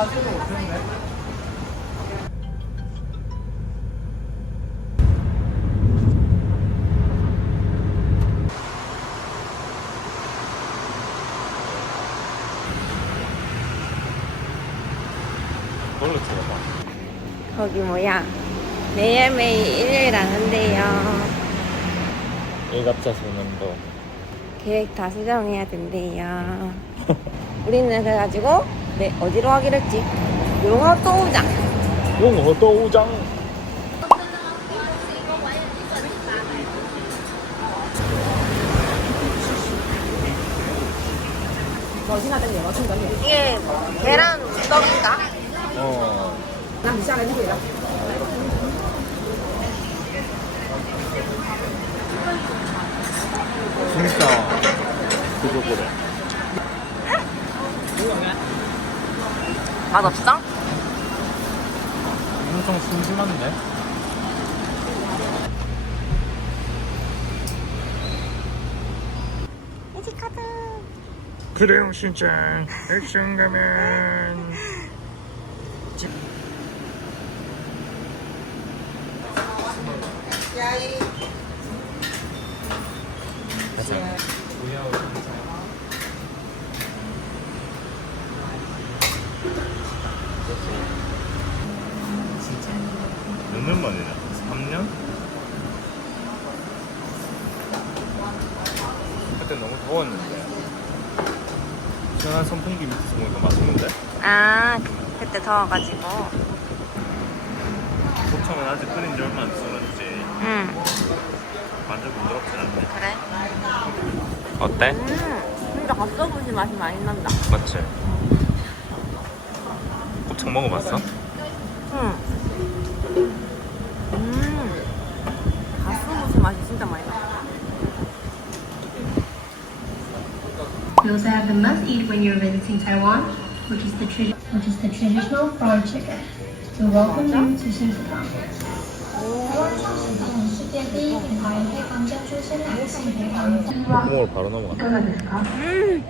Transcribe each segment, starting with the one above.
아직도 없는데. 거기 뭐야? 매일매일 일일 하는데요. 일갑자 소년도. 계획 다 수정해야 된대요. 우리는 그래가지고 네, 어디로 가기로 했지? 용어 또우장. 용어 또우장. 이게 계란 떡인가? 어. 진짜 그거 그래 맛없어? 엄청 심심한데? 이지 카드. 그래요 진짜. 액션 가면. 진짜 몇 년 만이냐? 3년? 그 때 너무 더웠는데 시원한 선풍기 밑에서 보니까 맛있는데? 아 그때 더워가지고 곱창은 아직 끓인 지 얼마 안 됐었는지 응 완전 부드럽진 않네 그래 어때? 음 진짜 갓소부시 맛이 많이 난다 맞지? 곱창 먹어봤어? 응. We also have the must-eat when you're visiting Taiwan, which is the tradi- which is the traditional fried chicken. We welcome you to Xinjiang. 世界第一品牌黑糖珍珠鲜奶杏培糖 국물 바로 넘어가 음.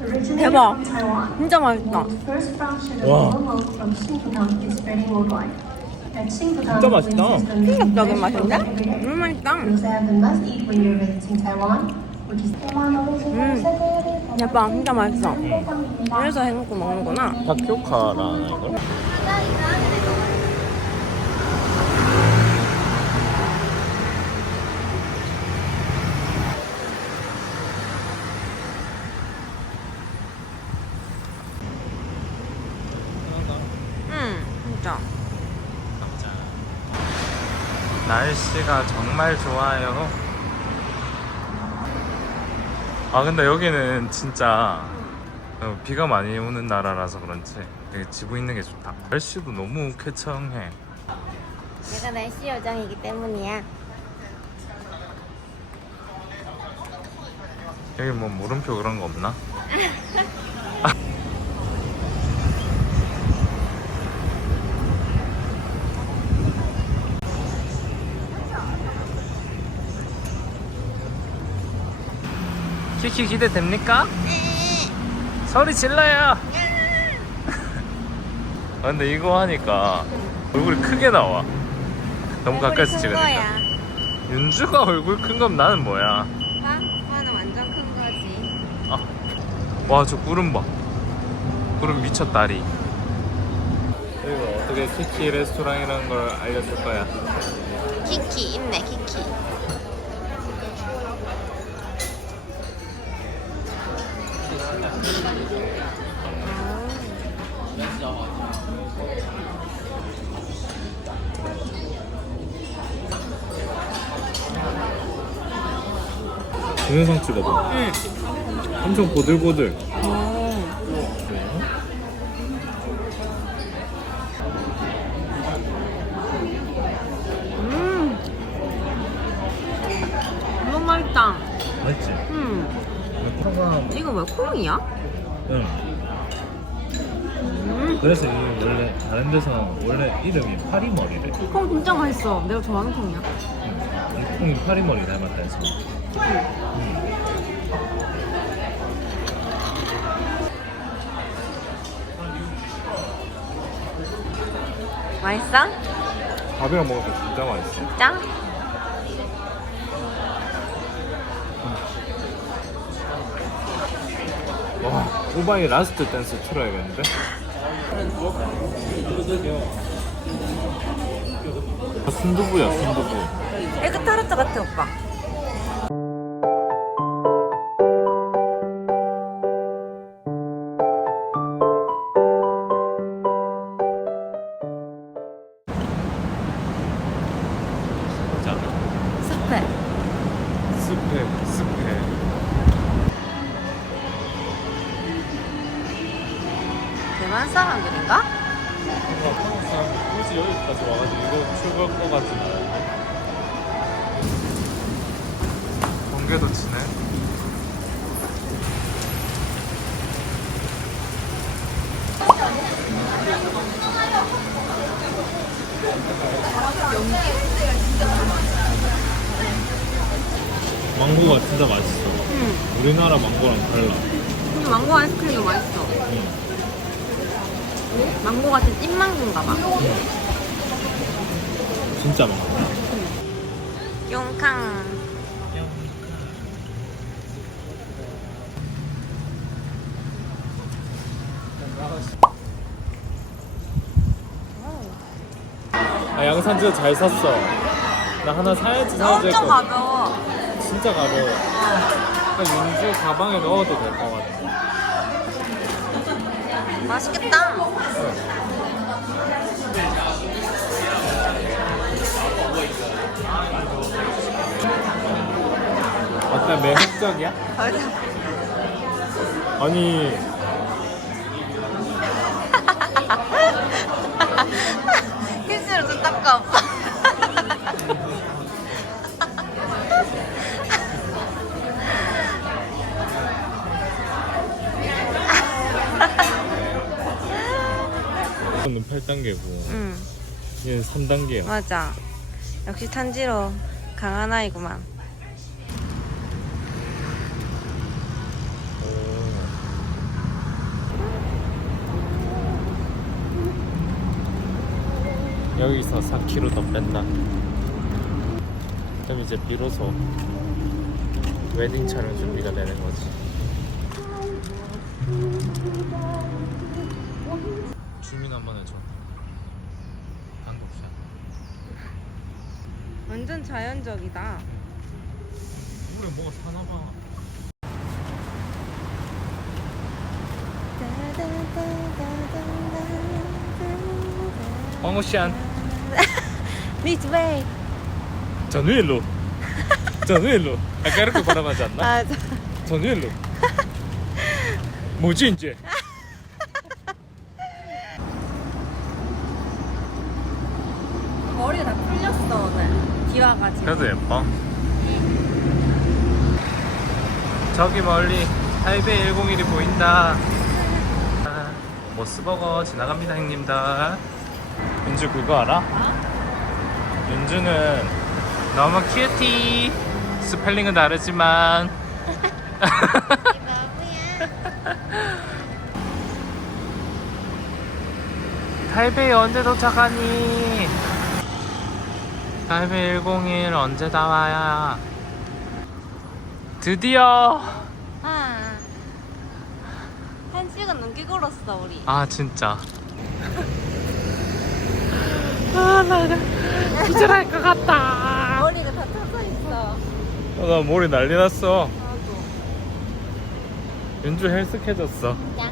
Originated 대박. from Taiwan, 진짜 맛있다. the first function of Wow. Momo from Xinjiang is spreading worldwide. At Xinjiang, 진짜 we 맛있다. insist on making 충격적인 fresh 맛인데? food every day. 너무 맛있다. We also have the must-eat when you're visiting Taiwan, which is 음. 대 박, 진짜 맛있어. 그래서 해놓고 먹는구나. 타키오카라 하나 이걸? 응, 진짜. 날씨가 정말 좋아요. 아 근데 여기는 진짜 어, 비가 많이 오는 나라라서 그런지 되게 지구 있는 게 좋다. 날씨도 너무 쾌청해. 내가 날씨 요정이기 때문이야. 여기 뭐 물음표 그런 거 없나? 키키 기대 됩니까? 소리 질러요. 아, 근데 이거 하니까 얼굴이 크게 나와. 너무 가까이서 찍으니까. 윤주가 얼굴 큰 건 나는 뭐야? 봐? 오빠는 완전 큰 거지. 와 저 구름 봐 구름 미쳤다리 그리고 어떻게 키키 레스토랑이라는 걸 알려줄 거야 키키 있네, 키키. 동영상 찍어봐 응. 엄청 보들보들 음. 너무 맛있다. 맛있지? 음. 파가 이거 왜 콩이야? 응 음. 그래서 이 원래 다른 데서 원래 이름이 파리머리래 콩 진짜 맛있어. 내가 좋아하는 콩이야. 응. 이 콩이 파리머리 닮았다 해서 맛있어? 밥이랑 먹으니까 진짜 맛있어 진짜? 오바이 라스트 댄스 틀어야겠는데? 순두부야 순두부 에그 타르트 같아 오빠 번개도 치네 망고가 진짜 맛있어 응. 우리나라 망고랑 달라 근데 망고 아이스크림도 맛있어. 망고 같은 찐망고인가 봐. 진짜 망고 용캉. 아 양산 진짜 잘 샀어 나 하나 사야지 사야지 엄청 했거든. 가벼워. 진짜 가벼워 그러니까 윤주 가방에 넣어도 될 것 같아 맛있겠다. 어때 매혹적이야? 아니 이거는 8단계고. 응. 얘는 3단계야. 맞아. 역시 탄지로 강한 아이구만. 여기서 4kg 더 뺀다. 그럼 이제 비로소 웨딩 촬영 준비가 되는 거지 주민 한번 해줘 한국샷 완전 자연적이다. 물에 뭐가 사나봐 황호씨안 This way. 전위일로 전위일로 아까 이렇게 바라보지 않나? 맞아. 전위일로 뭐지 이제 머리가 다 풀렸어 오늘. 비 와가지고. 그래도 예뻐. 저기 멀리 타이베이 101이 보인다. 아, 모스버거 지나갑니다 형님들. 윤주 그거 알아? 윤주는 너무 큐티. 스펠링은 다르지만. 타이베이 언제 도착하니? 타이베이 101 언제 다 와야? 드디어! 아. 한 시간 넘게 걸었어 우리. 아 진짜 아나 기절할 것 같다 머리가 다 터져 있어. 나 머리 난리 났어 나도. 윤주 헬스케졌어 야.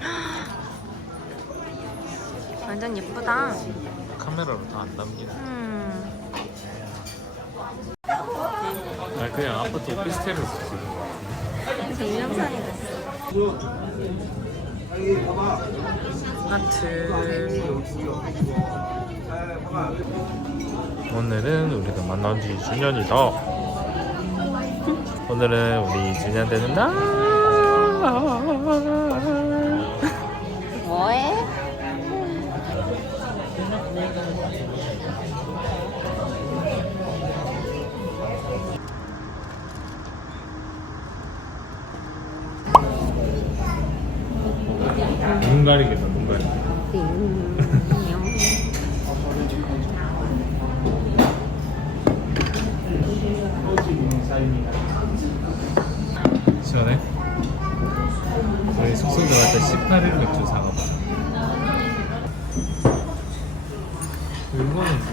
완전 예쁘다. 카메라로 다 안 담기네. 음. 나 그냥 아파트 오피스텔을 쓰는 거야. 동영상이 됐어. 하트. 오늘은 우리가 만난 지 2주년이다. 오늘은 우리 2주년 되는 날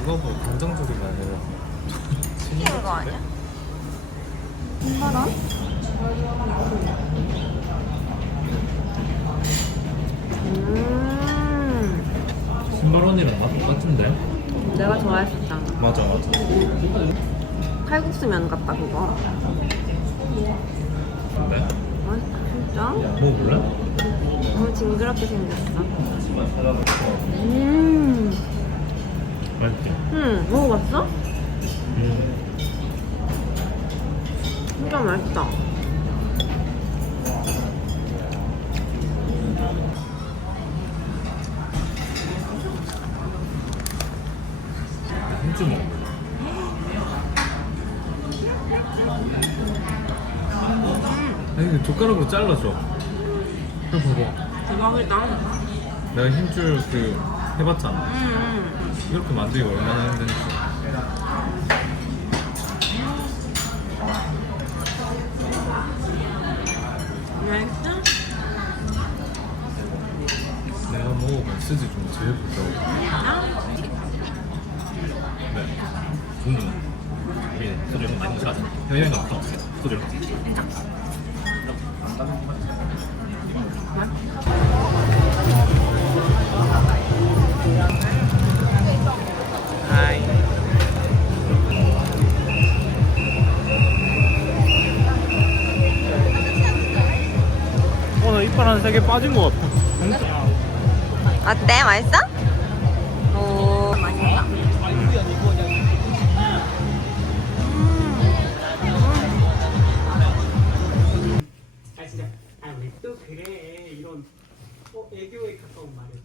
이거는 누가 봐 간장조림이 아니라 튀긴 거 아니야? 10만원? 음 10만 원이랑 맛 똑같은데? 내가 좋아했었잖아 맞아 맞아 칼국수 면 같다 그거 근데? 어? 진짜? 먹어볼래? 너무 징그럽게 생겼어 음, 맛있지? 음 먹어봤어? 음. 진짜 맛있다. 먹어. 아니 그 젓가락으로 잘라줘. 이거 봐봐. 대박이다. 내가 힘줄 그 해봤잖아. 음, 이렇게 만들기가 얼마나 힘든지 음. 맛있어? 내가 먹어본 스지 중 제일 부드러워 아? 네 국물 소주를 많이 마셔 여행 갔다 소주를 오늘 이빨 한 세 개 빠진 것 같아. 어때? 맛있어? 오 맛있다. 아 진짜. 아 우리 또 그래. 이런 어 애교에 가까운 말이